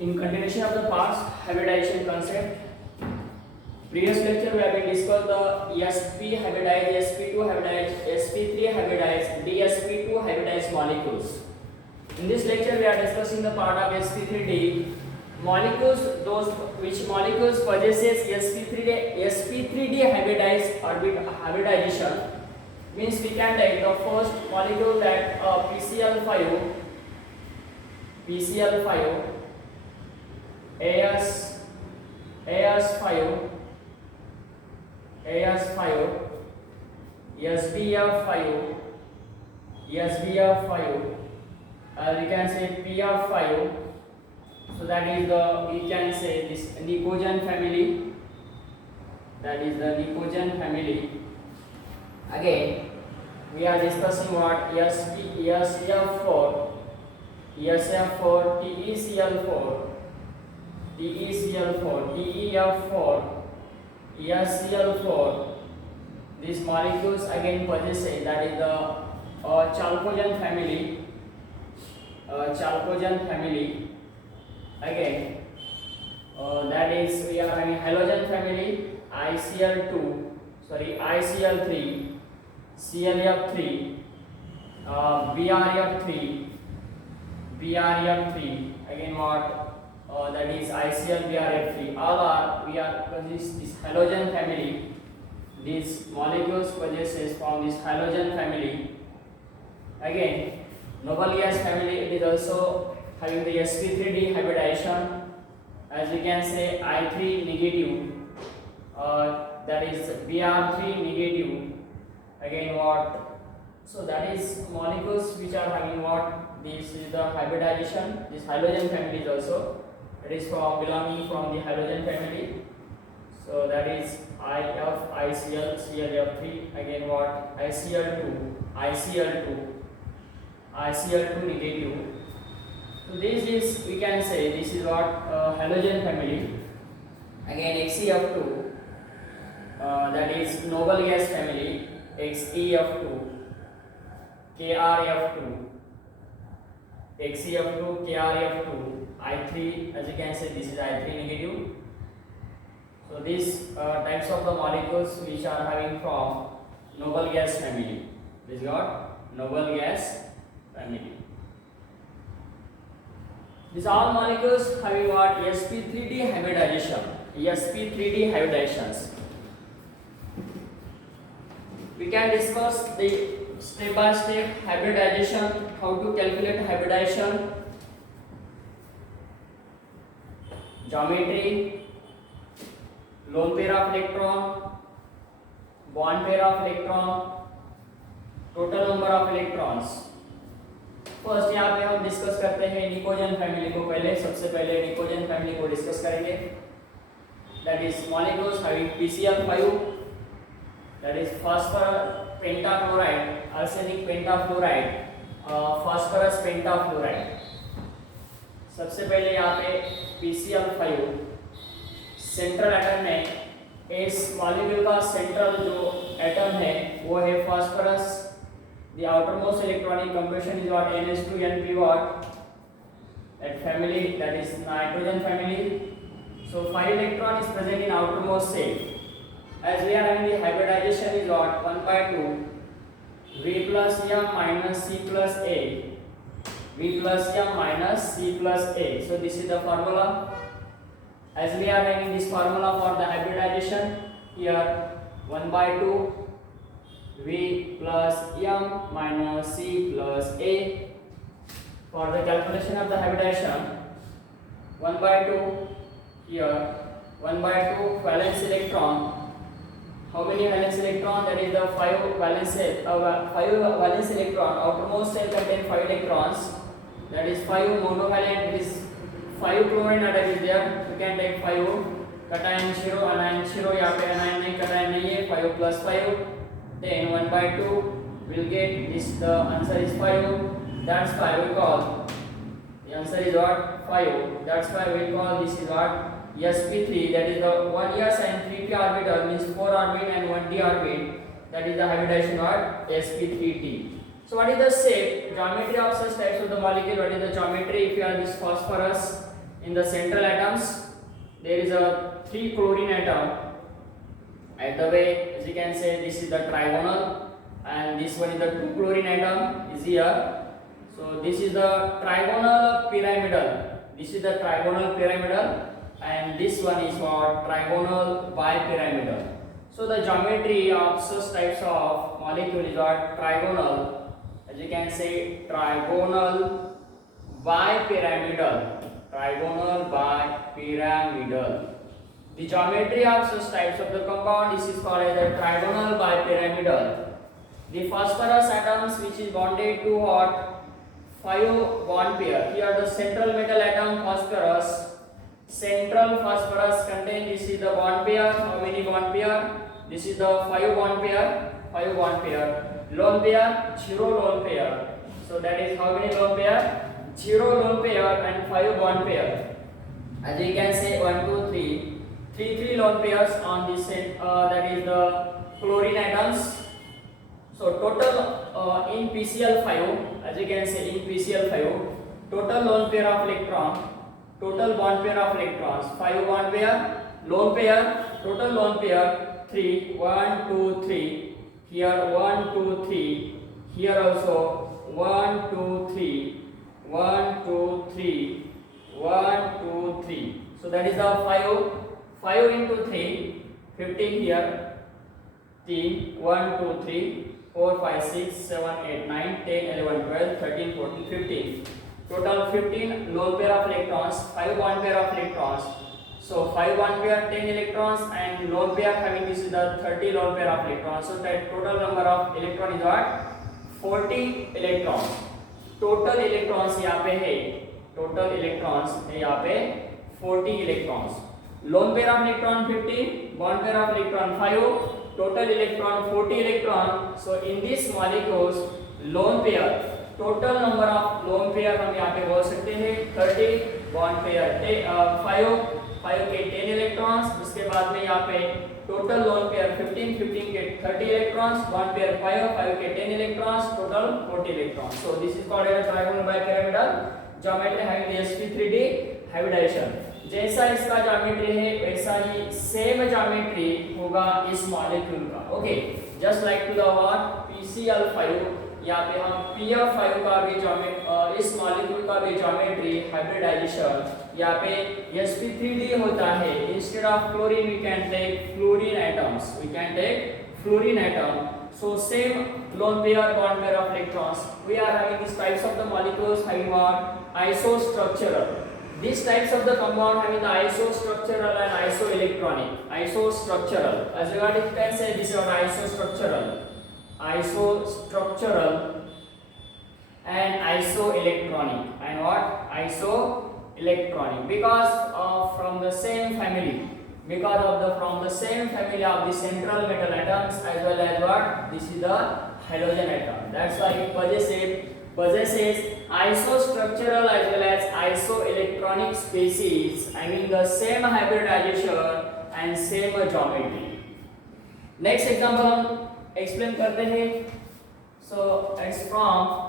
In continuation of the past hybridization concept, previous lecture we have been discussed the sp hybridized, sp2 hybridized, sp3 hybridized, dsp2 hybridized molecules. In this lecture we are discussing the part of sp3d molecules, those which molecules possesses sp3d hybridized hybridization. Means we can take the first molecule that PCl5 AS5 SBF5 we can say PR5. So that is the, we can say this Nicogen family, that is the Nicogen family. Again we are discussing what ESF4 TECl4 TEF4 ESCl4. These molecules again possess, that is the chalcogen family. Again that is we are having halogen family, ICl3, ClF3, BRF3, again what that is ICl-BRF3. All are we are this halogen family. These molecules possesses from this halogen family. Again noble gas family, it is also having the sp3d hybridization, as we can say I3 negative, that is Br3 negative. Again what, so that is molecules which are having what, this is the hybridization. This halogen family is also, it is from belonging from the halogen family. So that is IF, ICl, ClF3. Again what, ICl2 negative. So this is, we can say this is what halogen family. Again XeF2, that is noble gas family, XeF2, KrF2, XeF2, KrF2, I3, as you can say this is I3 negative. So these types of the molecules which are having from noble gas family. This is what noble gas family. These all molecules having what, sp3d hybridization, sp3d hybridizations. We can discuss the step by step hybridization, how to calculate hybridization, geometry, lone pair of electron, bond pair of electron, total number of electrons. First यहाँ पे हम डिस्कस करते हैं निकोजन family को। पहले सबसे पहले निकोजन फैमिली को डिस्कस करेंगे। That is molecules having PCl5, that is phosphorus pentachloride, arsenic pentafluoride, phosphorus pentafluoride. सबसे पहले यहाँ पे PCl5 सेंट्रल एटम में, इस मॉलिक्यूल का सेंट्रल जो एटम है वो है phosphorus. The outermost electronic combination is what, NH2np what, that family, that is nitrogen family. So 5 electron is present in outermost shell. As we are having the hybridization is what, 1/2 V plus M minus C plus A, V plus M minus C plus A. So this is the formula. As we are having this formula for the hybridization, here 1/2 V plus M minus C plus A. For the calculation of the hybridization, 1/2 here, 1/2 valence electron. How many valence electron? That is the 5 valence electron. Outermost shell contains 5 electrons. That is 5 monovalent. It is 5 chlorine atom is there. You can take 5 cation 0, anion 0. यहाँ पे anion नहीं, cation नहीं है. 5 plus 5. Then 1/2 will get this, the answer is 5. That's why we call, the answer is what, 5. That's why we call this is what, sp3, that is the 1s and 3p orbital, means 4 orbit and 1d orbit, that is the hybridization what, sp3d. So what is the shape, geometry of such types of the molecule? What is the geometry? If you have this phosphorus, in the central atoms there is a 3 chlorine atom. At the way, as you can say, this is the trigonal and this one is the 2 chlorine atom is here. So this is the trigonal pyramidal. This is the trigonal pyramidal and this one is for trigonal bipyramidal. So the geometry of such types of molecule is what trigonal, as you can say, trigonal bipyramidal. Trigonal bipyramidal. The geometry of such types of the compound is called as the trigonal bipyramidal. The phosphorus atoms which is bonded to what? 5 bond pair. Here the central metal atom phosphorus. Central phosphorus contain, this is the bond pair. How many bond pair? This is the 5 bond pair. 5 bond pair. Lone pair, 0 lone pair. So that is how many lone pair? 0 lone pair and 5 bond pair. As you can say 1, 2, 3. 3 lone pairs on this set, that is the chlorine atoms. So total in PCl5, as you can say in PCl5, total lone pair of electron, total bond pair of electrons, 5 bond pair, lone pair, total lone pair 3, 1, 2, 3. Here 1, 2, 3. Here also 1, 2, 3. 1, 2, 3. 1, 2, 3. So that is the 5 into 3, 15 here. 1, 2, 3. 4, 5, 6, 7, 8, 9, 10, 11, 12, 13, 14, 15. Total 15 lone pair of electrons, 5 bond pair of electrons. So 5 bond pair 10 electrons and lone pair having this is the 30 lone pair of electrons. So that total number of electron is what? 40 electrons. Total electrons यहाँ पे है. Total electrons है यहाँ पे 40 electrons. Lone pair of electron 50, bond pair of electron 5. Total electron 40 electron. So in these molecules lone pair, total number of lone pair हम यहाँ पे बोल सकते हैं 30, bond pair 5 के 10 electrons. उसके बाद में यहाँ पे total lone pair 15 के 30 electrons, bond pair 5 के 10 electrons, total 40 electrons. So this is called a trigonal bipyramidal. Geometry having the sp3d hybridization. जैसा इसका ज्योमेट्री है वैसा ही सेम ज्योमेट्री होगा इस मॉलिक्यूल का. Okay, just like to the what PCl5, यहाँ पे हम PF5 का भी ज्योमेट्री, इस मॉलिक्यूल का भी ज्योमेट्री हाइब्रिडाइजेशन, यहाँ पे sp3d होता है. Instead of chlorine we can take fluorine atoms, we can take fluorine atom. So same lone pair bond pair of electrons. We are having these types of the molecules having what? Isostructural. These types of the compound having the isostructural and isoelectronic. Isostructural. As regard you can say this is what isostructural. Isostructural and isoelectronic. And what? Isoelectronic. Because from the same family. Because of the from the same family of the central metal atoms as well as what? This is the halogen atom. That's why it possesses isostructural as well as isoelectronic species having the same hybridization and same geometry. Next example हम explain करते हैं. So it's from,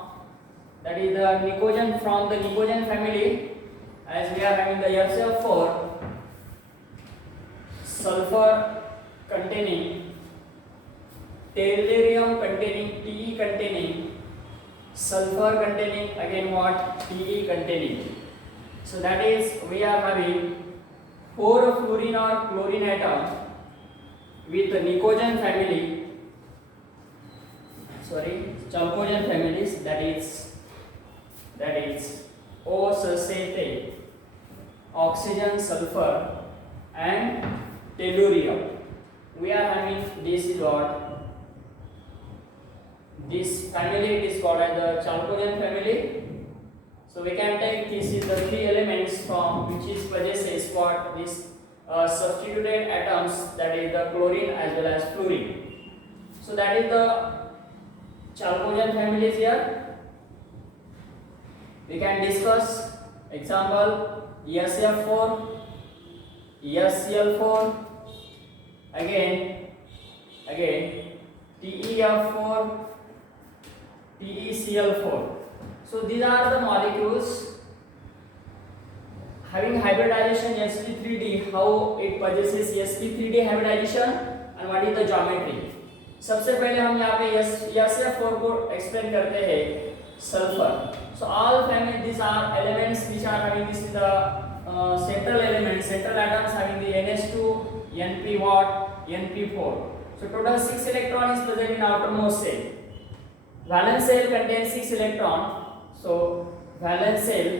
that is the Nicogen, from the Nicogen family, as we are having the FCl4, sulfur containing, tellurium containing, Te containing, sulfur containing, again what? Te containing. So that is we are having 4 fluorine or chlorine atom with Nicogen family, chalcogen families, that is O suscitate, oxygen, sulfur and tellurium. We are having this is what? This family it is called as the chalcogen family. So we can take this is the 3 elements from which is possesses what? This substituted atoms, that is the chlorine as well as fluorine. So that is the chalcogen families here. We can discuss example ESF4, ESCl4, again TeF4, TeCl4. So these are the molecules having how it possesses sp3d hybridization and what is the geometry. सबसे पहले हम यहाँ पे SF4 को एक्सप्लेन करते हैं sulphur. So all family these are elements which are having this is the central elements, central atoms having the ns2, np what, np4. So total 6 electron is present in outermost shell. Valence shell contains 6 electron. So valence shell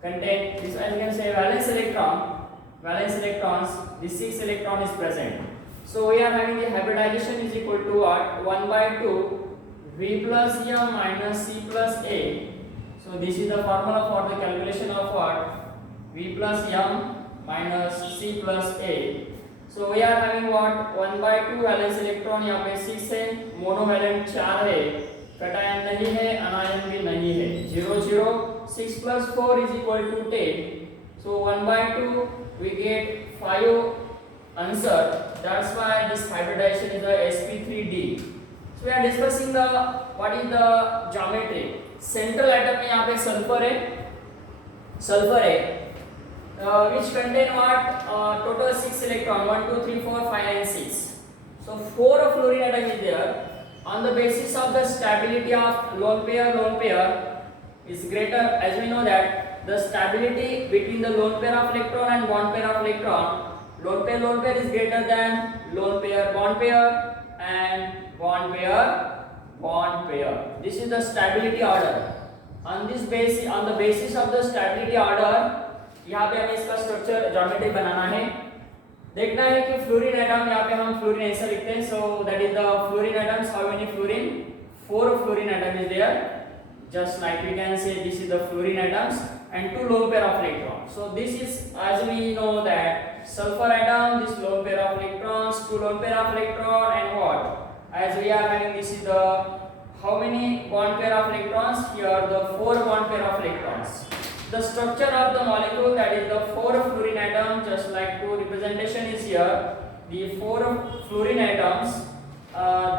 contain this, as you can say, valence electrons, the 6 electron is present. So we are having the hybridization is equal to what, 1 by 2 v plus m minus c plus a. So this is the formula for the calculation of what, v plus m minus c plus a. So we are having what, 1 by 2 valence electron यहाँ पे 6 है, मोनोवैलेंट 4 है, कटायन नहीं है, अनायन भी नहीं है. 0 0 6 plus 4 is equal to 10. So 1 by 2 we get 5 answer. That's why this hybridization is the sp3d. So we are discussing the what is the geometry. Central atom में यहाँ पे सल्फर है, which contain what, total 6 electron, 1 2 3 4 5 and 6. So 4 of fluorine atom is there. On the basis of the stability of lone pair is greater, as we know that the stability between the lone pair of electron and bond pair of electron, lone pair is greater than lone pair bond pair and bond pair. This is the stability order. On the basis of the stability order, यहाँ पे हमें इसका structure geometry बनाना है. देखना है कि fluorine atom, यहाँ पे हम फ्लोरीन ऐसा लिखते हैं. So that is the fluorine atoms. How many fluorine? 4 fluorine atom is there. Just like we can say this is the fluorine atoms and 2 lone pair of electrons. So this is, as we know that sulfur atom, this lone pair of electrons, 2 lone pair of electron and what? As we are having this is the how many bond pair of electrons? Here the 4 bond pair of electrons. The structure of the molecule, that is the 4 fluorine atom, just like 2 representation is here. The 4 fluorine atoms.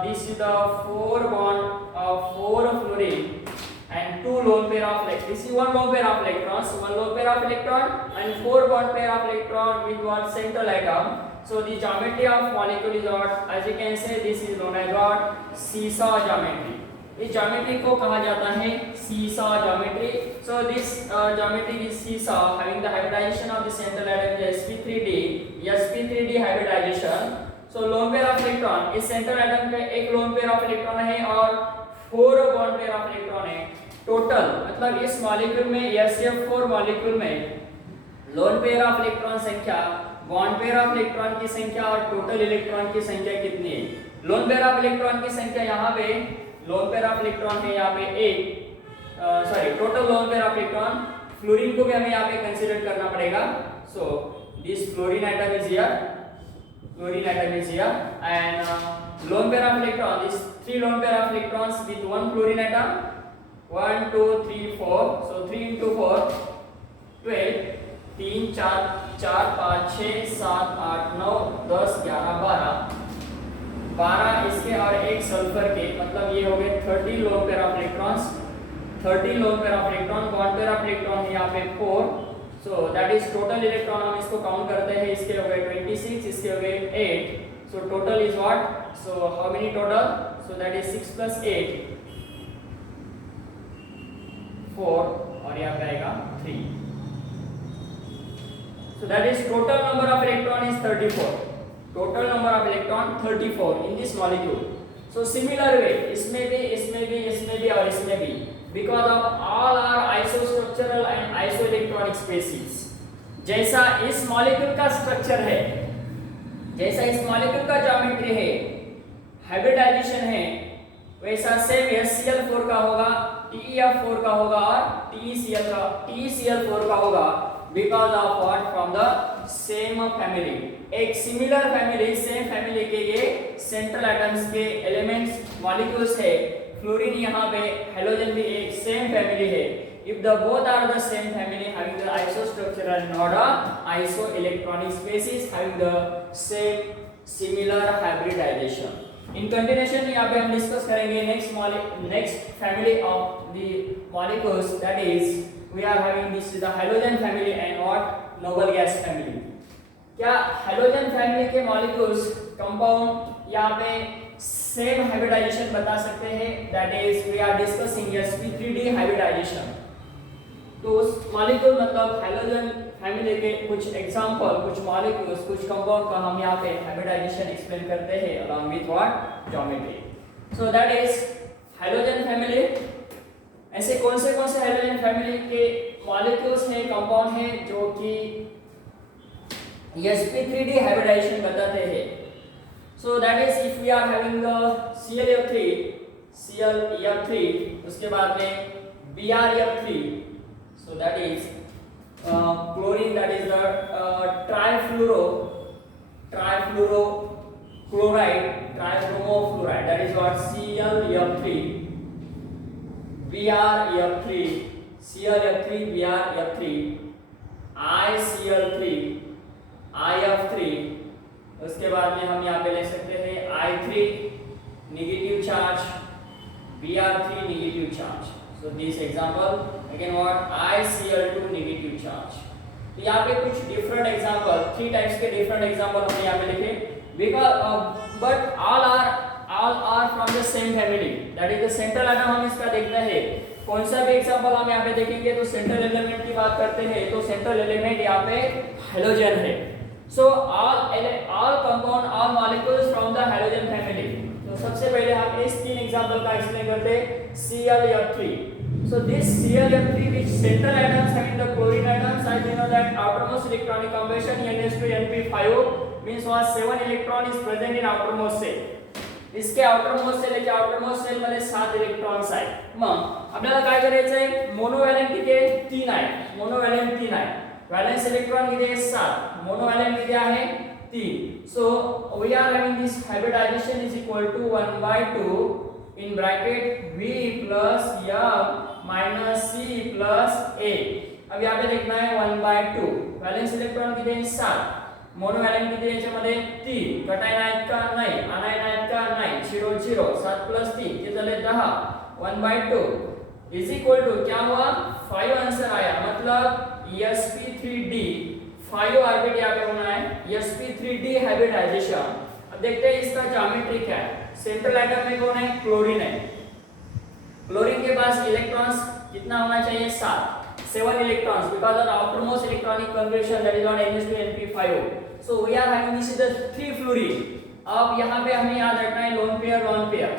This is the 4 bond of 4 fluorine and 2 lone pair of electrons. This is 1 lone pair of electrons, 1 lone pair of electron and 4 bond pair of electron with one central atom. So the geometry of molecule is what, as you can say, this is known as what, seesaw geometry. इस geometry को कहा जाता है seesaw geometry. So this geometry is seesaw having the hybridization of the central atom sp3d hybridization. So lone pair of electron, इस central atom पे एक lone pair of electron है और 4 बॉन्ड पेयर ऑफ इलेक्ट्रॉन है. Total मतलब इस molecule में SF4 molecule में लोन पेयर ऑफ इलेक्ट्रॉन संख्या, बॉन्ड पेयर ऑफ इलेक्ट्रॉन की संख्या और टोटल इलेक्ट्रॉन की संख्या कितनी है? लोन पेयर ऑफ इलेक्ट्रॉन की संख्या यहाँ पे लोन पेयर ऑफ इलेक्ट्रॉन है यहाँ पे 1, total loan pair of electron. Fluorine को भी हमें यहाँ पे कंसीडर करना पड़ेगा. So this fluorine atom is here and lone pair of electron, these 3 lone pair of electrons with 1 fluorine atom, 1 2 3 4. So 3 into 4 12, 3 4 4 5 6 7 8 9 10 11 12 इसके और एक सल्फर के, मतलब ये हो गए 30 loan pair of electrons. 30 loan pair of electron, bond pair of electron है यहाँ पे 4. सो दैट इज टोटल इलेक्ट्रॉन. हम इसको काउंट करते हैं. इसके हो गए 26, इसके हो गए 8. So total is what? So how many total? So that is 6 plus 8 4 और यहाँ पे आएगा 3. सो that is total number of electron is 34. Total number of electron 34 in this molecule. So similar way, इसमें भी और इसमें भी, because of all are isostructural and isoelectronic species. जैसा इस molecule का structure है, जैसा इस molecule का geometry है, hybridization है, वैसा same HCl4 का होगा, TeF4 का होगा और TeCl4 का होगा. Because of what? From the same family. एक सिमिलर फैमिली, सेम फैमिली के ये सेंट्रल एटम्स के एलिमेंट्स मॉलिक्यूल्स है. फ्लोरीन यहाँ पे, हेलोजन भी एक सेम फैमिली है. If the both are the same family having the isostructural not a isoelectronic species having the same similar hybridization. In continuation यहाँ पे हम डिस्कस करेंगे next family of the molecules, that is we are having this is the halogen family and what? Noble gas family. क्या halogen family के molecules compound यहाँ पे same hybridization बता सकते हैं? That is we are discussing sp3d hybridization. तो उस मॉलिक्यूल मतलब हेलोजन फैमिली के कुछ एग्जांपल, कुछ मॉलिक्यूल्स, कुछ कंपाउंड का हम यहाँ पे हाइब्रिडाइजेशन एक्सप्लेन करते हैं along with what geometry. So that is halogen family. ऐसे कौन से हेलोजन फैमिली के मॉलिक्यूल्स हैं, कंपाउंड हैं जो कि sp3d हाइब्रिडाइजेशन बताते हैं? So that is if we are having the ClF3, उसके बाद में BrF3, so that is chlorine, that is the trifluorochloride, that is what ClF3, BrF3, ClF3, BrF3, ICl3, IF3, उसके बाद में हम यहाँ पे ले सकते हैं I3 negative charge, Br3 negative charge. So this example again what ICl2 negative charge. तो यहाँ पे कुछ डिफरेंट एग्जांपल, 3 टाइप्स के डिफरेंट एग्जांपल हमने यहाँ पे लिखे, because but all are from the same family, that is the central atom. हम इसका देखते हैं कौन सा भी एग्जांपल हम यहाँ पे देखेंगे तो सेंट्रल एलिमेंट की बात करते हैं, तो सेंट्रल एलिमेंट यहाँ पे हेलोजन है। So all compound, all molecules from the halogen family. तो सबसे पहले हम इस 3 एग्जांपल का एक्सप्लेन करते हैं। ClF3. So this ClF3 which central atoms having the chlorine atoms, as you know that outermost electronic combination NH2NP5 means what 7 electron is present in outermost cell. इसके outermost cell लेके outermost cell मध्ये 7 इलेक्ट्रॉन्स आहेत। मग आपल्याला काय करायचं आहे? मोनोवॅलेंट किती आहे? 3 आहे। मोनोवॅलेंट 3 आहे। वैलेंस इलेक्ट्रॉन किती आहे? 7। मोनोवैलेंट किती आहे? 3। So we are having this hybridization is equal to 1/2 in bracket V plus M minus C plus A। अब यहाँ पे देखना है 1/2। वैलेंस इलेक्ट्रॉन किती आहे? 7। मोनोवैलेंट किती आहे याच्यामध्ये? 3। कटायन आहेत का? नाही। अनायन आहेत का? नाही। 0 0 7 प्लस 3 किती झाले? 10। 1/2 इज इक्वल टू क्या हुआ? 5 आंसर आया। मतलब sp3d 5 ऑर्बिट यहाँ पे होना है। sp3d hybridisation. अब देखते हैं इसका ज्योमेट्री क्या है। सेंट्रल एटम में कौन है? क्लोरीन है। क्लोरीन के पास इलेक्ट्रॉन्स कितना होना चाहिए? 7 electrons, because of outermost electronic confirmation that is on NH2NP5। So we are having this is the 3 fluorine. अब यहाँ पे हमें याद रखना है lone pair.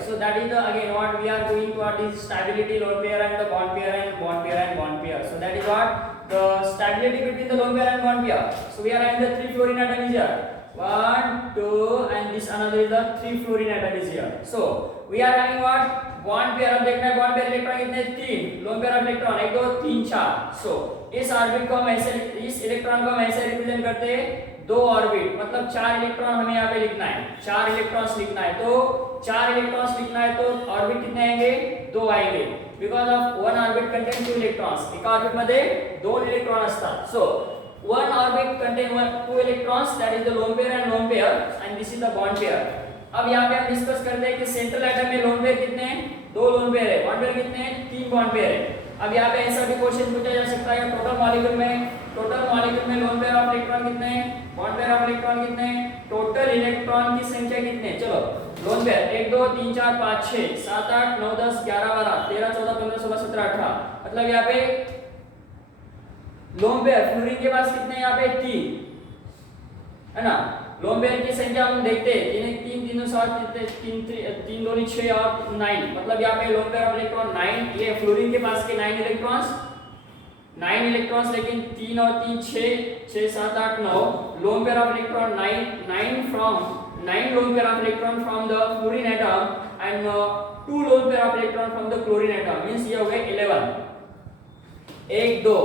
So that is the again what we are doing what is stability lone pair and the bond pair and bond pair and bond pair. So that is what the stability between the lone pair and bond pair. So we are having the 3 fluorine atom is here. 1 2 and this another is the 3 fluorine atom is here. So we are having what? Bond pair। अब देखना है bond pair electron कितने? 3। lone pair of electron 1 2 3 4। So इस ऑर्बिट को हम ऐसे, इस इलेक्ट्रॉन को हम ऐसे रिप्रेजेंट करते हैं 2 ऑर्बिट, मतलब 4 इलेक्ट्रॉन हमें यहाँ पे लिखना है। 4 इलेक्ट्रॉन्स लिखना है, तो 4 इलेक्ट्रॉन्स लिखना है तो ऑर्बिट कितने आएंगे? 2 आएंगे, बिकॉज ऑफ 1 ऑर्बिट कंटेन 2 इलेक्ट्रॉन्स। एक ऑर्बिट मध्ये 2 इलेक्ट्रॉन असतात। सो 1 orbit contain 2 electrons, that is the lone pair and loan pair and this is the bond pair. अब यहाँ पे हम डिस्कस करते हैं कि सेंट्रल एटम में लोन पेयर कितने हैं? 2 लोन पेयर है। बॉन्ड पेयर कितने हैं? 3 बॉन्ड पेयर है। अब यहाँ पे ऐसा भी क्वेश्चन पूछा जा सकता है टोटल मॉलिक्यूल में लोन पेयर ऑफ इलेक्ट्रॉन कितने हैं? बॉन्ड पेयर ऑफ इलेक्ट्रॉन कितने हैं? टोटल इलेक्ट्रॉन की संख्या कितने हैं? चलो लोन पेयर 1 2 3 4 5 6 7 8 9 10 11 12 13 14 15 16 17 18। मतलब यहाँ पे लोन पेयर फ्लोरीन के पास कितने हैं? यहाँ पे 3 है ना। लोन पेयर की संख्या हम देखते हैं 3 3 7 3 2 6 और 9। मतलब यहाँ पे लोन पेयर ऑफ इलेक्ट्रॉन 9। ये फ्लोरीन के पास के 9 इलेक्ट्रॉन्स, लेकिन 3 और 3 6 7 8 9। Loan pair of electron 9 lone pair of electron from the fluorine atom and 2 lone pair of electron from the chlorine atom, means ये हो गए 11। 1 2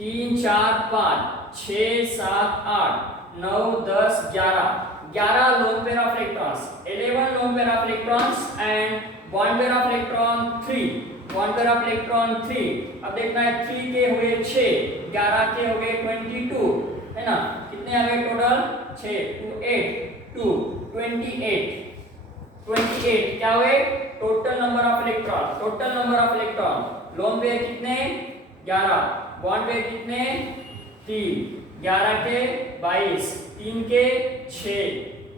3 4 5 6 7 8 9 10 11 lone pair of electrons, 11 lone pair of electrons and bond pair of electron 3। bond pair of electron 3। अब देखना है 3 के हुए 6, 11 के हो गए 22, है ना। कितने आ गए टोटल? 6 2 28 क्या हुए? Total number of electron. Lone pair कितने? 11। बॉन्ड पेयर कितने? 3। 11 के 22, 3 के 6,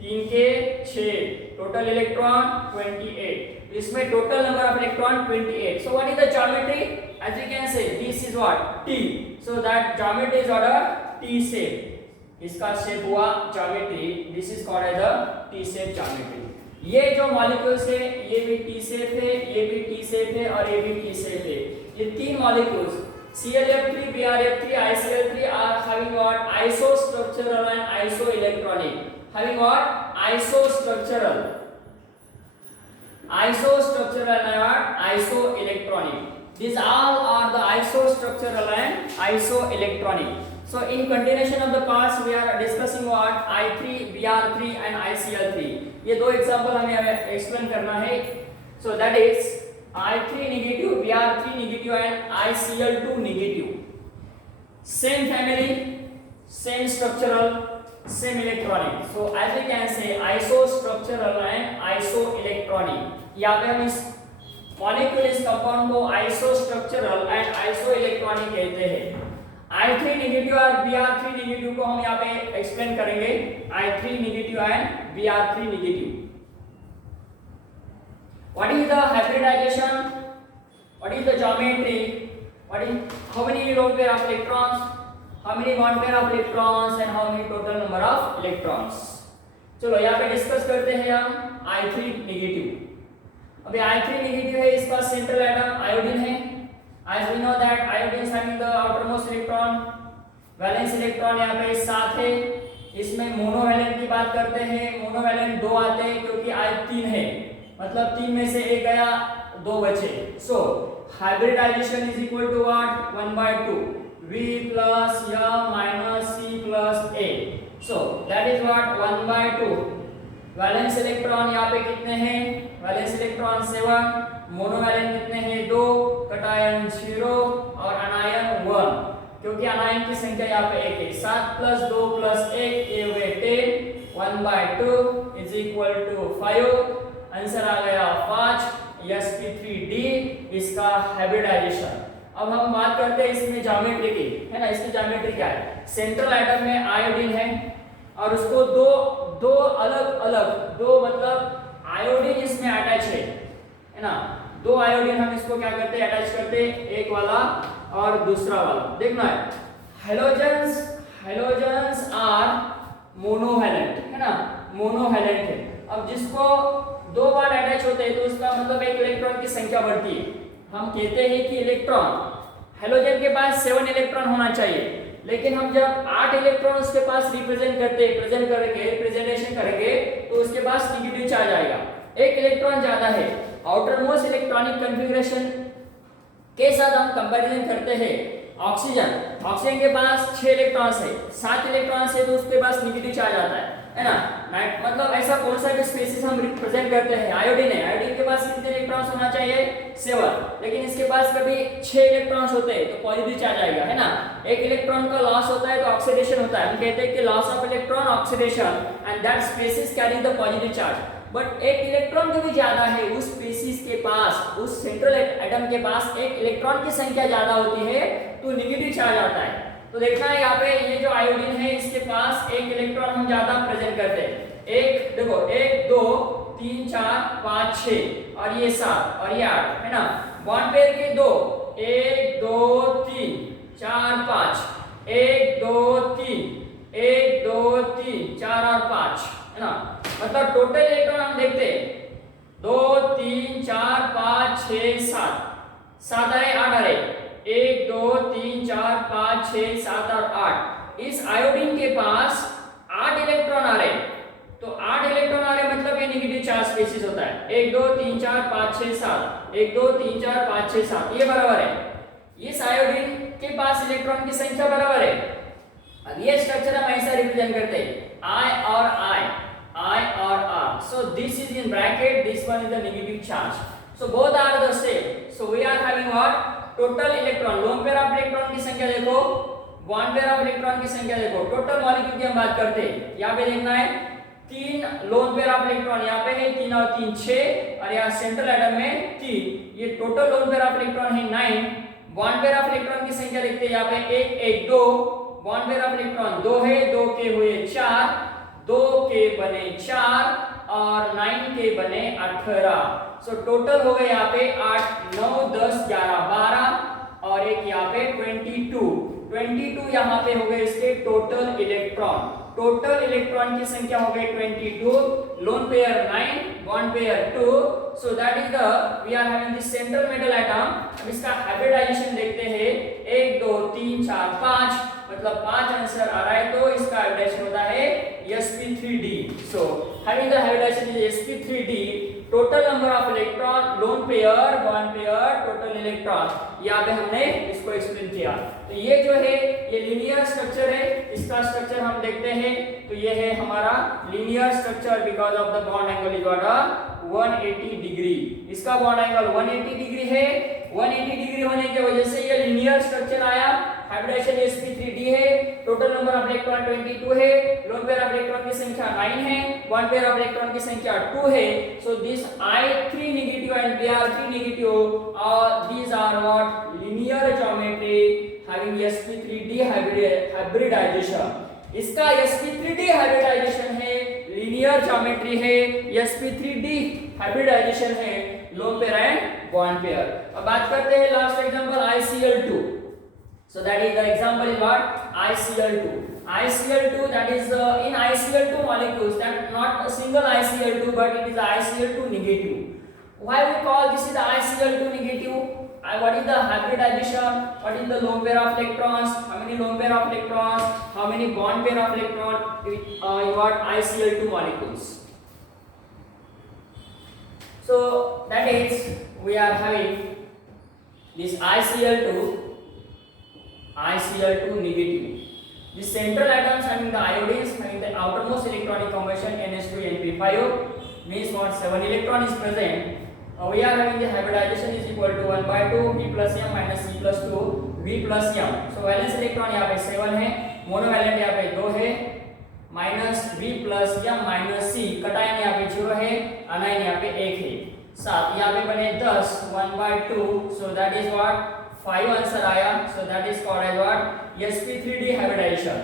3 के 6, टोटल इलेक्ट्रॉन 28. इसमें total number of electron 28. So what is the geometry? As you can say, this is what? T. So that geometry is what? A T shape. इसका शेप हुआ geometry. This is called as a T shape geometry. ये जो मॉलिक्यूल्स है ये भी T shape है, ये भी T shape है और ये भी T shape है. ये तीन molecules ClF3, Brf3, ICl3 are having what? Isostructural and isoelectronic. Having what? Isostructural and isoelectronic. These all are the isostructural and isoelectronic. So in continuation of the past we are discussing what? I3, Br3 and ICl3. ये दो एग्जांपल हमें एक्सप्लेन करना है. So that is I3 negative, Br3 negative and ICl2 negative. Same family, same structural, same electronic. So as we can say isostructural and isoelectronic. यहाँ पे हम इस मॉलिक्यूल इस कंपाउंड को आइसोस्ट्रक्चरल एंड आइसोइलेक्ट्रॉनिक कहते हैं. I3 नेगेटिव और Br3 नेगेटिव को हम यहाँ पे एक्सप्लेन करेंगे. I3 negative and Br3 negative. What is the hybridization? What is the geometry? What is how many lone pair of electrons? How many bond pair of electrons and how many total number of electrons? चलो यहाँ पे डिस्कस करते हैं हम I3 negative. अभी I3 negative है, इसका central atom iodine है. As we know that iodine is having the outermost electron, valence electron यहाँ पे 7 है. इसमें मोनोवैलेंट की बात करते हैं. मोनोवैलेंट 2 आते हैं क्योंकि I 3 है, मतलब 3 में से 1 गया, 2 बचे. So hybridization is equal to what? 1/2 V plus M minus C plus A. So that is what? 1/2. Valence electron यहाँ पे कितने हैं? वैलेंस इलेक्ट्रॉन 7, मोनोवैलेंट कितने हैं? 2, कटायन 0 और अनायन 1. क्योंकि अनायन की संख्या यहाँ पे 1 है. 7 plus 2 plus 1 ये हुए 10. 1/2 is equal to 5. आंसर आ गया 5. sp3d इसका हाइब्रिडाइजेशन. अब हम बात करते हैं इसमें ज्योमेट्री की, है ना. इसकी ज्योमेट्री क्या है? सेंट्रल एटम में आयोडीन है और उसको दो अलग दो मतलब आयोडीन इसमें अटैच है ना. 2 आयोडीन हम इसको क्या करते हैं? अटैच करते हैं, एक वाला और दूसरा वाला. देखना है हेलोजेंस आर मोनोवैलेंट, है ना. मोनोवैलेंट है. अब जिसको 2 बार अटैच होते हैं तो उसका मतलब एक इलेक्ट्रॉन की संख्या बढ़ती है. हम कहते हैं कि इलेक्ट्रॉन हेलोजन के पास 7 इलेक्ट्रॉन होना चाहिए, लेकिन हम जब 8 इलेक्ट्रॉन उसके पास रिप्रेजेंटेशन करेंगे तो उसके पास नेगेटिव चार्ज आएगा. एक इलेक्ट्रॉन ज्यादा है. आउटरमोस्ट इलेक्ट्रॉनिक कॉन्फ़िगरेशन के साथ हम कंपैरिजन करते हैं. ऑक्सीजन के पास 6 इलेक्ट्रॉन्स है, 7 इलेक्ट्रॉन्स है तो उसके पास नेगेटिव चार्ज आता है ना. मतलब ऐसा कौन सा भी स्पीशीज हम रिप्रेजेंट करते हैं? आयोडीन है. आयोडीन के पास कितने इलेक्ट्रॉन्स होना चाहिए? 7, लेकिन इसके पास कभी 6 इलेक्ट्रॉन्स होते हैं तो पॉजिटिव चार्ज आएगा, है ना. एक इलेक्ट्रॉन का लॉस होता है तो ऑक्सीडेशन होता है. हम कहते हैं कि loss of electron oxidation and that species carry the positive charge. But एक इलेक्ट्रॉन जो भी ज्यादा है उस स्पीशीज के पास, उस सेंट्रल एटम के पास एक इलेक्ट्रॉन की संख्या ज्यादा होती है तो नेगेटिव चार्ज आता है. तो देखना है यहाँ पे ये जो आयोडीन है इसके पास एक इलेक्ट्रॉन हम ज्यादा प्रेजेंट करते हैं. एक देखो 1 2 3 4 5 6 और ये 7 और ये 8, है ना. बॉन्ड पेयर के 2 1 2 3 4 5 1 2 3 1 2 3 4 और 5, है ना. मतलब टोटल इलेक्ट्रॉन हम देखते हैं 2 3 4 5 6 7 7 आ रहे 8 आ रहे 1 2 3 4 5 6 7 और 8. इस आयोडीन के पास 8 इलेक्ट्रॉन आ रहे, तो 8 इलेक्ट्रॉन आ रहे मतलब ये नेगेटिव चार्ज स्पीशीज होता है. 1 2 3 4 5 6 7 1 2 3 4 5 6 7 ये बराबर है. इस आयोडीन के पास इलेक्ट्रॉन की संख्या बराबर है. अब ये स्ट्रक्चर हम ऐसा रिप्रेजेंट करते हैं I और R. So this is in bracket, this one is the negative charge. So both are the same. So we are having what? Total electron. lone pair of electron की संख्या देखो, bond pair of electron की संख्या देखो. Total molecule की हम बात करते हैं. यहाँ पे देखना है 3 लोन पेयर ऑफ इलेक्ट्रॉन यहाँ पे है 3 और 3 6 और यहाँ सेंट्रल एटम में 3. ये total loan pair of electron है 9. बॉन्ड पेयर ऑफ इलेक्ट्रॉन की संख्या देखते हैं यहाँ पे 1 1 2 बॉन्ड पेयर ऑफ इलेक्ट्रॉन 2 है, 2 के हुए 4, 2 के बने 4 और 9 के बने 18। सो टोटल हो गए यहाँ पे 8 9 10 11 12 और एक यहाँ पे 22 यहाँ पे हो गए इसके टोटल इलेक्ट्रॉन। टोटल इलेक्ट्रॉन की संख्या हो गई 22, lone pair 9, bond pair 2। So that is the we are having this central metal atom. अब इसका हाइब्रिडाइजेशन देखते हैं, 1 2 3 4 5 मतलब 5 आंसर आ रहा है, तो इसका हाइब्रिडाइजेशन होता है sp3d। सो having the hybridization is sp3d, total number of electron, lone pair, bond pair, total electron, यहाँ पे हमने इसको एक्सप्लेन किया। तो ये जो है ये लीनियर स्ट्रक्चर है, इसका स्ट्रक्चर हम देखते हैं तो ये है हमारा linear structure because of the bond angle is what 180 डिग्री। इसका बॉन्ड एंगल 180 डिग्री है, 180 डिग्री होने की वजह से ये लीनियर स्ट्रक्चर आया। हाइब्रिडाइजेशन sp3d है, टोटल नंबर ऑफ इलेक्ट्रॉन 22 है, लोन पेयर ऑफ इलेक्ट्रॉन की संख्या 9 है, बॉन्ड पेयर ऑफ इलेक्ट्रॉन की संख्या 2 है। So this I3 negative and Br3 negative these are what linear geometry having sp3d hybridization। इसका sp3d हाइब्रिडाइजेशन है, लीनियर ज्योमेट्री है, sp3d हाइब्रिडाइजेशन है, lone pair and bond pair. अब बात करते हैं last example ICl2। So that is the example is what ICl2. ICl2, that is in ICl2 molecules, that not a single ICl2 but it is ICl2 negative. Why we call this is the ICl2 negative? What is the hybridization? What is the lone pair of electrons? How many lone pair of electrons? How many bond pair of electron in what ICl2 molecules? So that is we are having this ICl2 negative. The central atoms having the iodines having the outermost electronic combination NH2 NP5 means what 7 electron is present. We are having the hybridization is equal to 1 by 2 V plus m minus C plus 2 V plus m. So valence electron यहाँ पे 7 है, मोनोवैलेंट यहाँ पे 2 है, minus V plus m minus C, cation यहाँ पे 0 है, अनायन यहाँ पे 1 है, 7 यहाँ पे बने 10 1 by 2। So that is what 5 answer आया। So that is called as what sp3d hybridization.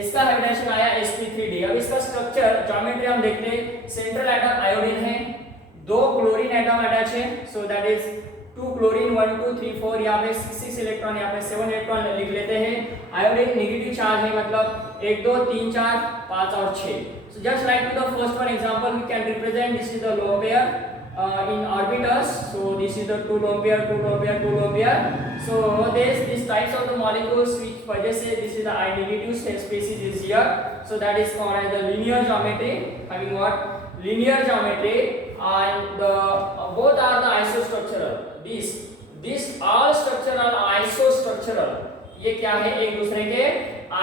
इसका हाइब्रिडाइजेशन आया sp3d। अब इसका स्ट्रक्चर ज्योमेट्री हम देखते हैं, सेंट्रल एटम आयोडीन है, 2 क्लोरीन एटम अटैच है। सो दैट इज 2 क्लोरीन 1 2 3 4 यहाँ पे 6 इलेक्ट्रॉन, यहाँ पे 7 इलेक्ट्रॉन लिख लेते हैं। आयोडीन नेगेटिव चार्ज है, मतलब 1 2 3 4 5 और 6। So just like to the first one example we can represent this is the lone pair in orbitals. So this is the 2 lone pair 2 lone pair 2 lone pair. So this types of the molecules which वजह से this is the I negative species is here. So that is called as the linear geometry, having what linear geometry, and the both are the isostructural. This all structural isostructural, ये क्या है, एक दूसरे के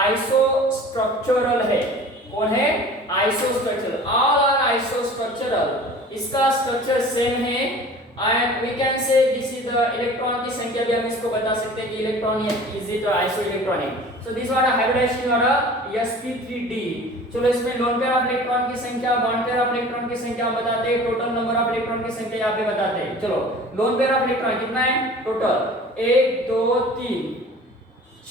isostructural है। कौन है? Isostructural, all are isostructural। इसका स्ट्रक्चर सेम है and we can say this is the electron की संख्या भी हम इसको बता सकते हैं कि electron is it isoelectronic. So this वाला हाइब्रिडाइजेशन वाला sp3d। चलो इसमें लोन पेयर ऑफ इलेक्ट्रॉन की संख्या, बॉन्ड पेयर ऑफ इलेक्ट्रॉन की संख्या हम बताते हैं, टोटल नंबर ऑफ इलेक्ट्रॉन की संख्या यहाँ पे बताते हैं। चलो लोन पेयर ऑफ इलेक्ट्रॉन कितना है टोटल 1 2 3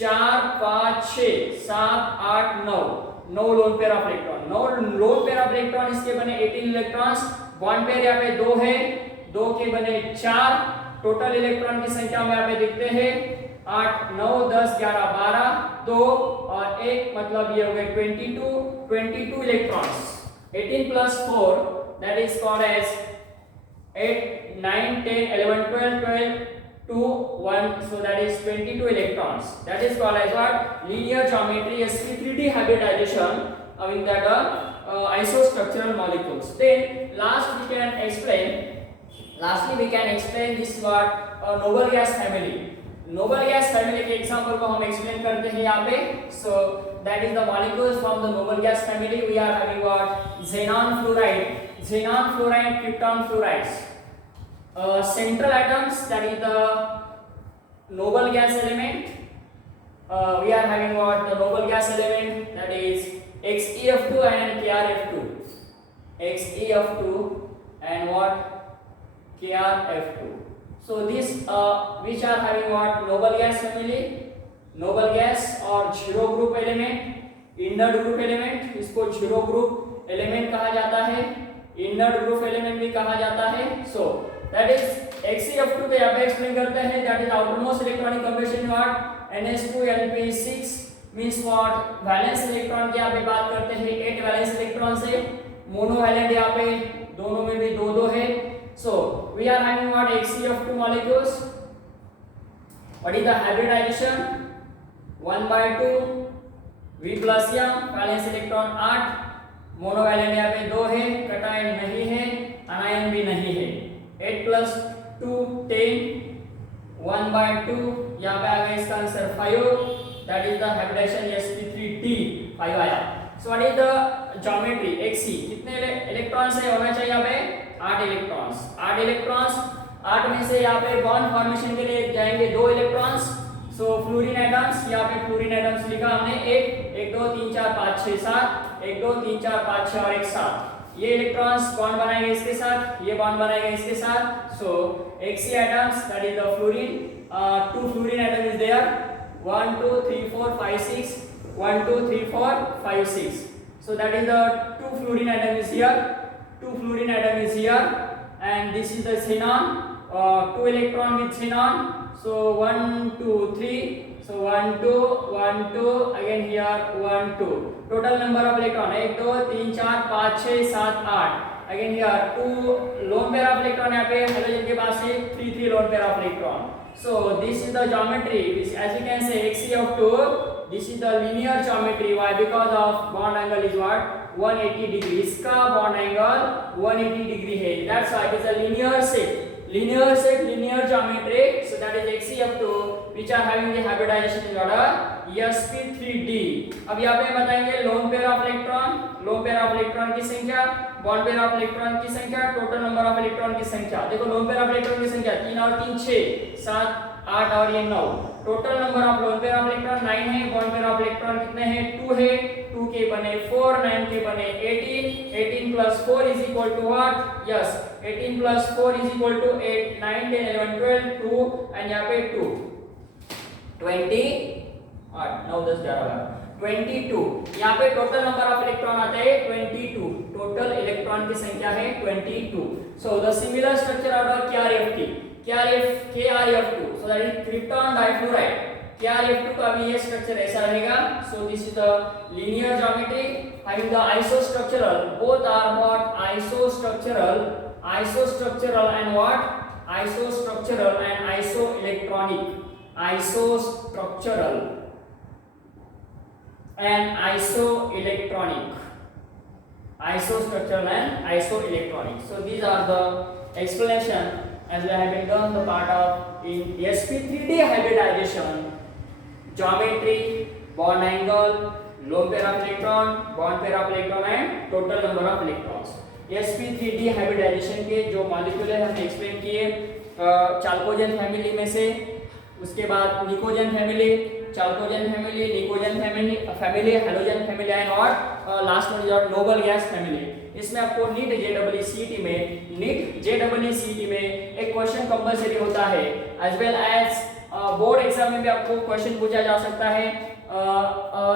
4 5 6 7 8 9 loan pair of electron. 9 loan pair of electron, इसके बने 18 इलेक्ट्रॉन्स, बॉन्ड पेयर यहाँ पे 2 है, 2 के बने 4, टोटल इलेक्ट्रॉन की संख्या हम यहाँ पे देखते हैं 8 9 10 11 12 2 और 1, मतलब ये हो गए 22 इलेक्ट्रॉन्स। 18 plus 4 that is called as 8 9 10 11 12 2 1, so that is 22 electrons. That is called as what linear geometry sp3d hybridization having that isostructural molecules. Then lastly we can explain this what noble gas family. noble gas family के एग्जांपल को हम एक्सप्लेन करते हैं यहाँ पे। So that is the molecules from the noble gas family. We are having what xenon fluoride, krypton fluorides. Central atoms, that is the noble gas element. We are having what the noble gas element, that is XeF2 and KrF2. XeF2 and what KrF2. So this which are having what noble gas family, noble gas और zero group element, inert group element, इसको zero group element कहा जाता है, inert group element भी कहा जाता है। सो that is HCF2 को यहाँ पे एक्सप्लेन करते हैं, that is outermost electronic combination what NH2 means what valence electron की यहाँ पे बात करते हैं, 8 वैलेंस इलेक्ट्रॉन से, मोनोवैलेंट यहाँ पे दोनों में भी दो दो है। So we are having what HCF2 molecules, what is the hybridization 1/2 V plus या वैलेंस इलेक्ट्रॉन 8, मोनोवैलेंट यहाँ पे 2 है, कटायन नहीं है, अनायन भी नहीं है, 8 प्लस 2 10, 1/2 यहाँ पे आ गया इसका answer 5, that is the hybridization sp3d 5 आया। So what is the geometry Xc, कितने इलेक्ट्रॉन्स है होना चाहिए यहाँ पे 8 इलेक्ट्रॉन्स, 8 इलेक्ट्रॉन्स, 8 में से यहाँ पे बॉन्ड फॉर्मेशन के लिए जाएंगे 2 इलेक्ट्रॉन्स। सो फ्लोरीन एटम्स, यहाँ पे फ्लोरीन एटम्स लिखा हमने 1 2 3 4 5 6 7, 1 2 3 4 5 6 और 1 7, ये इलेक्ट्रॉन्स बॉन्ड बनाएंगे इसके साथ, ये बॉन्ड बनाएंगे इसके साथ। So Xc atoms that is the fluorine, 2 fluorine atom is there, 1 2 3 4 5 6, 1 2 3 4 5 6, so that is the 2 fluorine atom is here, 2 fluorine atom is here, and this is the xenon, 2 electron with xenon, so 1 2 3, so 1 2 1 2, again here 1 2, total number of electron 1 2 3 4 5 6 7 8, again here 2 lone pair of electron, यहाँ पे हाइड्रोजन के पास है 3 3 lone pair of electron। So this is the geometry which, as you can say, HCF2, this is the linear geometry. Why? Because of bond angle is what 180 degree, इसका bond angle 180 degree है, that's why it is a linear shape, linear geometry. So that is HCF2 which are having the hybridization in order sp3d। अब यहाँ पे बताएंगे loan pair of electron, loan pair of electron की संख्या, bond pair of electron की संख्या, total number of electron की संख्या। देखो लोन पेयर ऑफ इलेक्ट्रॉन की संख्या 3 और 3 6 7 8 और ये 9, total number of loan pair of electron 9 है, बॉन्ड पेयर ऑफ इलेक्ट्रॉन कितने हैं 2 है, 2 के बने 4, 9 के बने 18, 18 plus 4 is equal to what? Yes, 18 plus 4 is equal to 8, 9 10 11 12 2 and यहाँ पे 2 20 8 9 10 11 22, यहाँ पे टोटल नंबर ऑफ इलेक्ट्रॉन आता है 22, टोटल इलेक्ट्रॉन की संख्या है 22। So the similar structure of the KrF2, so that is krypton difluoride, KrF2 का भी ये स्ट्रक्चर ऐसा रहेगा। So this is the linear geometry having the isostructural, both are what isostructural and what isostructural and isoelectronic, isostructural and isoelectronic, isostructural and isoelectronic. So these are the explanation as we have been done the part of in sp3d hybridization, geometry, bond angle, lone pair of electron, bond pair of electron and total number of electrons। sp3d hybridization के जो मॉलिक्यूल है हमने एक्सप्लेन किए, चाल्कोजेन फैमिली में से, उसके बाद pnictogen family, chalcogen family, pnictogen family, halogen family and और last one is noble gas family. इसमें आपको नीट जेईई में एक क्वेश्चन कंपलसरी होता है, as well as board exam में भी आपको क्वेश्चन पूछा जा सकता है,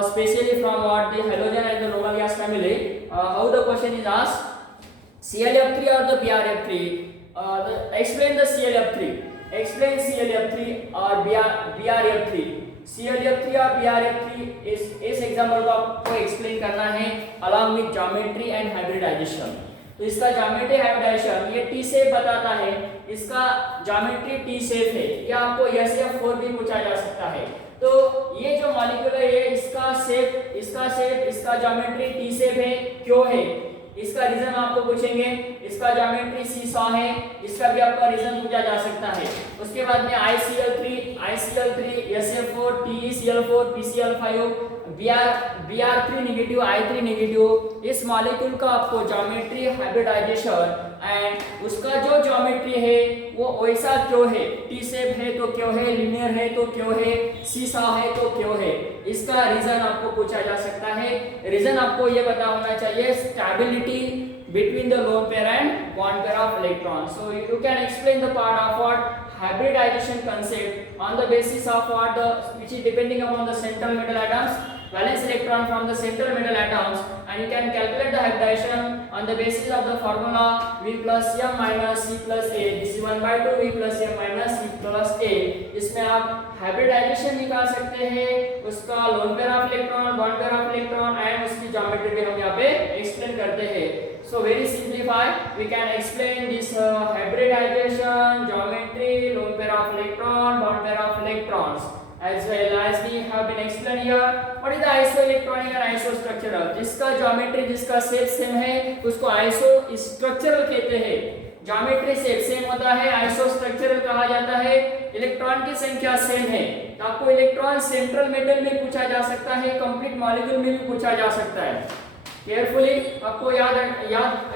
specially from what the halogen and the noble gas family. How the question is asked, ClF3 or the BrF3, explain the ClF3, explain ClF3 or BrF3, ClF3 और BrF3, इस एग्जाम्पल को आपको एक्सप्लेन करना है along with geometry and hybridization. तो इसका geometry hybridization ये T shape बताता है, इसका ज्योमेट्री टी शेप है, या आपको SF4 भी पूछा जा सकता है। तो ये जो मॉलिक्यूल है ये इसका शेप, इसका ज्योमेट्री टी शेप है, क्यों है इसका रीजन आपको पूछेंगे, इसका ज्योमेट्री सीसॉ है, इसका भी आपका रीजन पूछा जा सकता है। उसके बाद में ICl3, SF4, TeCl4, PCl5, Br3 negative, I3 negative, इस मॉलिक्यूल का आपको ज्योमेट्री हाइब्रिडाइजेशन एंड उसका जो ज्योमेट्री है वो वैसा क्यों है, टी शेप है तो क्यों है, लिनियर है तो क्यों है, सीसॉ है तो क्यों है, इसका रीजन आपको पूछा जा सकता है। रीजन आपको ये पता होना चाहिए, stability between the lone pair and bond pair of electrons. So you can explain the part of what hybridization concept on the basis of what the which is depending upon the central metal atoms, valence electron from the central metal atoms, and you can calculate the hybridization on the basis of the formula V plus M minus C plus A. This is 1/2 V plus M minus C plus A. इसमें आप hybridization निकाल सकते हैं, उसका lone pair of electron, bond pair of electron and उसकी geometry भी हम यहाँ पे explain करते हैं. So very simplified, we can explain this hybridization, geometry, lone pair of electron, bond pair of electrons, as well as we have been explained here. What is the isoelectronic and isostructural? जिसका geometry, जिसका shape same है, उसको isostructural कहते हैं. Geometry shape same होता है, आइसोस्ट्रक्चरल कहा जाता है. इलेक्ट्रॉन की संख्या सेम है, तो आपको इलेक्ट्रॉन सेंट्रल मेटल में पूछा जा सकता है, कंप्लीट मॉलिक्यूल में भी पूछा जा सकता है. केयरफुली आपको याद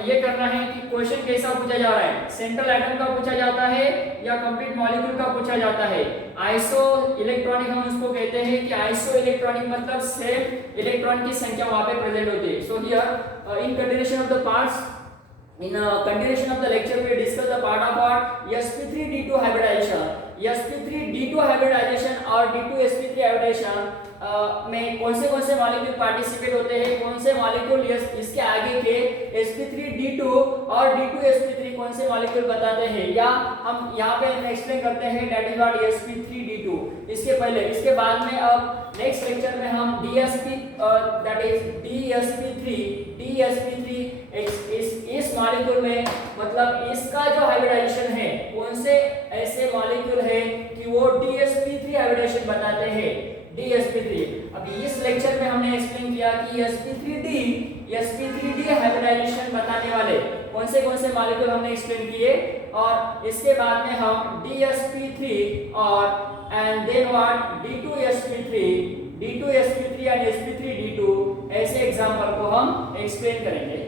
ये करना है कि क्वेश्चन कैसा पूछा जा रहा है, सेंट्रल एटम का पूछा जाता है या कंप्लीट मॉलिक्यूल का पूछा जाता है. आइसो इलेक्ट्रॉनिक हम उसको कहते हैं कि आइसो इलेक्ट्रॉनिक मतलब सेम इलेक्ट्रॉन की संख्या वहां पे प्रेजेंट होती है. So here in continuation of the parts, in continuation of the lecture we discuss the part of what sp3d2 hybridization. sp3d2 hybridization और d2sp3 hybridization में कौन से मॉलिक्यूल पार्टिसिपेट होते हैं, कौन से मॉलिक्यूल इसके आगे के sp3d2 और d2sp3 कौन से मॉलिक्यूल बताते हैं, या हम यहाँ पे एक्सप्लेन करते हैं दैट इज व्हाट sp3d2. इसके पहले, इसके बाद में अब नेक्स्ट लेक्चर में हम dsp दैट इज dsp3 इस मॉलिक्यूल में मतलब इसका जो हाइब्रिडाइजेशन है, कौन से ऐसे मॉलिक्यूल है कि वो dsp3 हाइब्रिडाइजेशन बताते हैं, dsp3. अभी इस लेक्चर में हमने एक्सप्लेन किया कि sp3d हाइब्रिडाइजेशन बताने वाले कौन से मॉलिक्यूल हमने एक्सप्लेन किए, और इसके बाद में हम dsp3 और and then what d2sp3 and sp3d2 ऐसे एग्जांपल को हम एक्सप्लेन करेंगे.